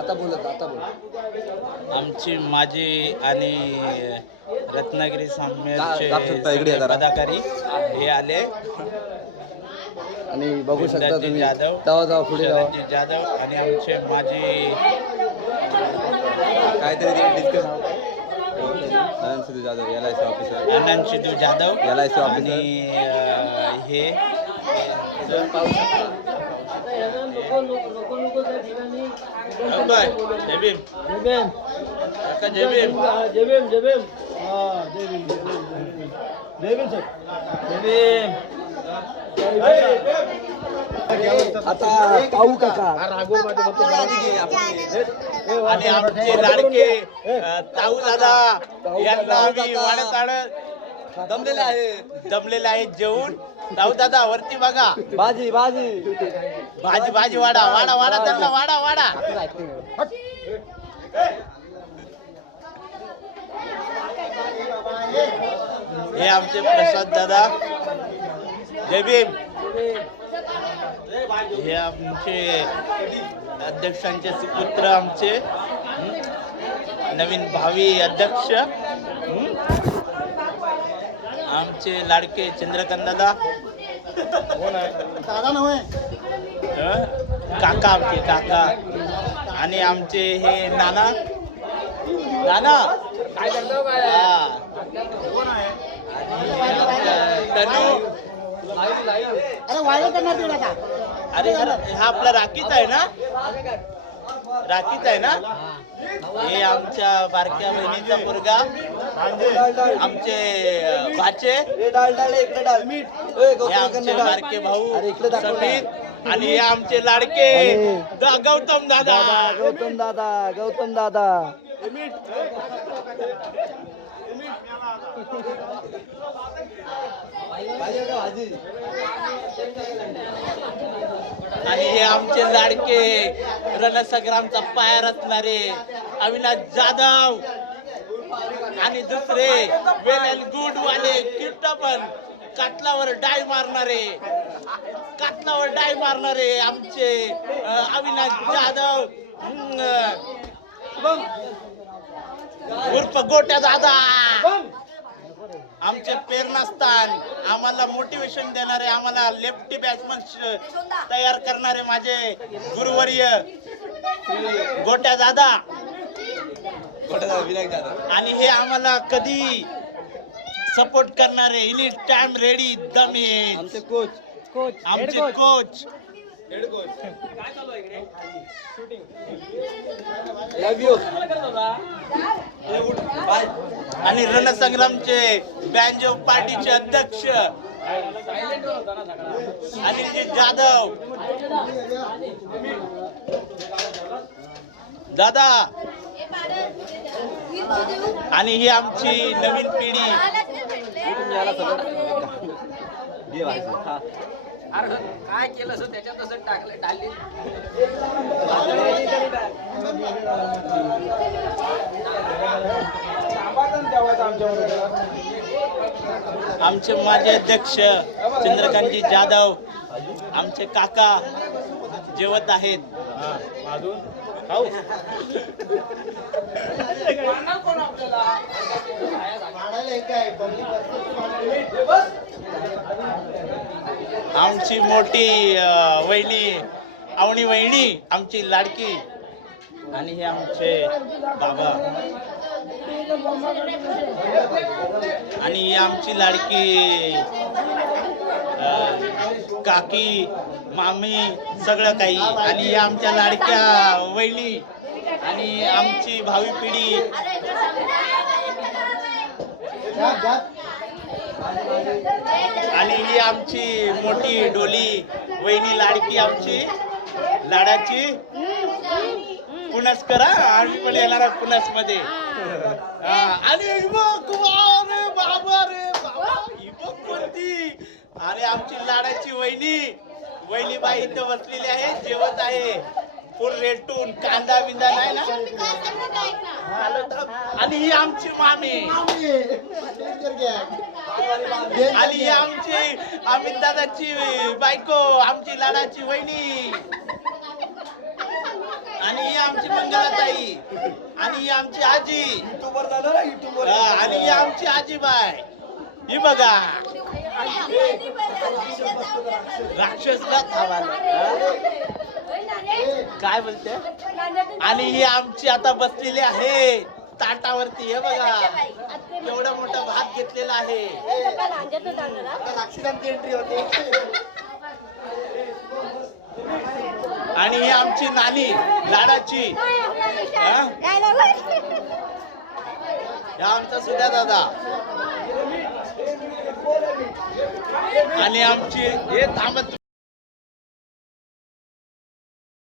आता बोल. आमची माझी आणि रत्नागिरी साम्यचे पदाधिकारी हे आले आणि बघू शकता तुम्ही जाधव, जावा पुढे जाधव आणि आमचे माझी काहीतरी डिस्कस आनंद सिद्धू जाधव LIC ऑफिसर, आनंद सिद्धू जाधव LIC ऑफिसर आणि हे पाहू शकता. आता पाहू काका आणि आमचे लाडके ताऊ दादा यांना आम्ही वाढत दमलेले आहेत जेवून. ताऊ दादा वरती बघा, बाजी वाडा त्यांना वाडा. हे आमचे प्रसाद दादा, जय भीम. हे आमचे अध्यक्षांचे सुपुत्र, आमचे नवीन भावी अध्यक्ष, आमचे लाडके चंद्रकांत दादा, काका आमचे काका, आणि आमचे हे नाना काय करतो अरे हा आपला राखीच आहे ना. हे आमच्या बारक्या बहिणीचा मुलगा, आमचे भाचे, हे आमचे बारके भाऊ समीर, आणि हे आमचे लाडके गौतम दादा. आणि हे आमचे लाडके रणसंग्रामचा पाया रचणारे अविनाश जाधव, आणि दुसरे वेल अँड गुड वाले कीर्तन काटलावर डाय मारणारे आमचे अविनाश जाधव उर्फ गोट्या दादा. आमचे प्रेरणास्थान, आम्हाला मोटिवेशन देणारे, आम्हाला लेफ्टी बॅट्समन तयार करणारे माझे गुरुवर्य गोट्या दादा, विनायक दादा. आणि हे आम्हाला कधी सपोर्ट करणारे इलिट टाइम रेडी दमेज आमचे कोच हेड कोच. काय चालू आहे इकडे? शूटिंग. Love you. आणि रणसंग्रामचे बँजो पार्टीचे अध्यक्ष अनिल जाधव दादा, आणि ही आमची नवीन पिढी. काय केलं असं त्याच्यात तसं टाकलं डालली. आमचे माजी अध्यक्ष चंद्रकांतजी जाधव, आमचे काका जेवत आहेत. आमची मोठी वहिनी आवणी वहिनी, आमची लाडकी, आणि हे आमचे बाबा, आणि ही आमची लाडकी काकी, मामी, सगळं काही, आणि ही आमच्या लाडक्या वहिनी, आणि आमची भावी पिढी. आणि ही आमची मोठी डोली वहिनी लाडकी, आमची लाडाची पुनस्कर. आम्ही पण येणार पुनस मध्ये. आणि बाबा रे कोणती, आणि आमची लाडाची वहिनी बाई इथं बसलेली आहे, जेवत आहे. फुल रेटून कांदा बिंदा नाही ना. आणि ही आमची मामी, आणि ही आमची अमित दादाची बायको, आमची लाडाची वहिनी. आणि ही आमची मंगलाताई आणि ही आमची आजी युट्यूबर झालं ना युट्यूबर. आणि ही आमची आजीबाई. ही बघा राक्षसला थांबाला. काय बोलते. आणि ही आमची आता बसलेली आहे ताटावरती. हे बघा एवढा मोठा भात घेतलेला आहे. आता राक्षसांची एंट्री होते. आणि ही आमची नानी लाडाची. हा? हा आमचा सुद्धा दादा. आणि आमची हे थांबत